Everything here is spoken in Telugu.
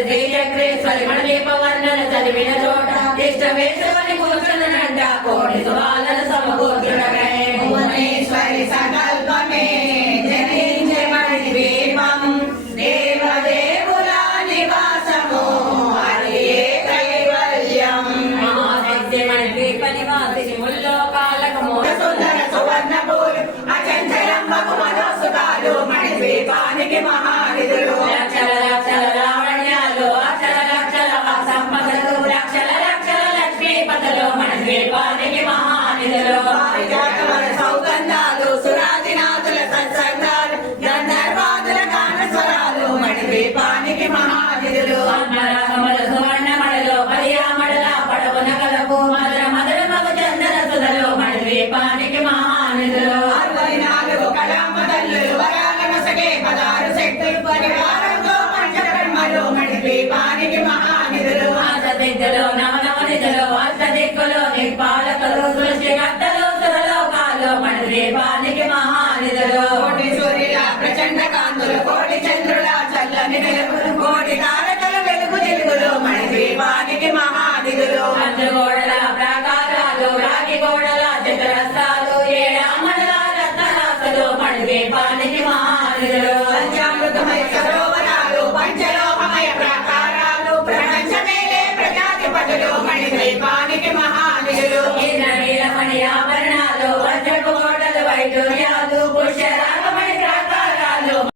శ్రీచక్రేశ్వరి మణదీప వర్ణన చదివిన చోట ఇష్టమేశ్వరి కూర్చునంట కోటి సువాలన సమకూర్చుడమే భువనేశ్వరి సంకల్పమే జనించే మణిద్వీపం దేవదేవుల నివాసము అది కైవల్యం మహాశక్తి మణిద్వీప నివాసిని ముల్లోకాలకు సుందర సువర్ణపూరు అచంచలంబకు మనోసుకాలు మణిద్వీపానికి మహానిధులు లక్షల లక్షల లావణ్యాలు అక్షర లక్షల సంపదలు లక్షల లక్షల లక్ష్మీపదలు మణిద్వీపానికి మహానిధులు సౌగంధాలు సురాజినాథుల సత్సంగాలు గంధర్వాదుల గాన స్వరాలు మణిద్వీపానికి మహా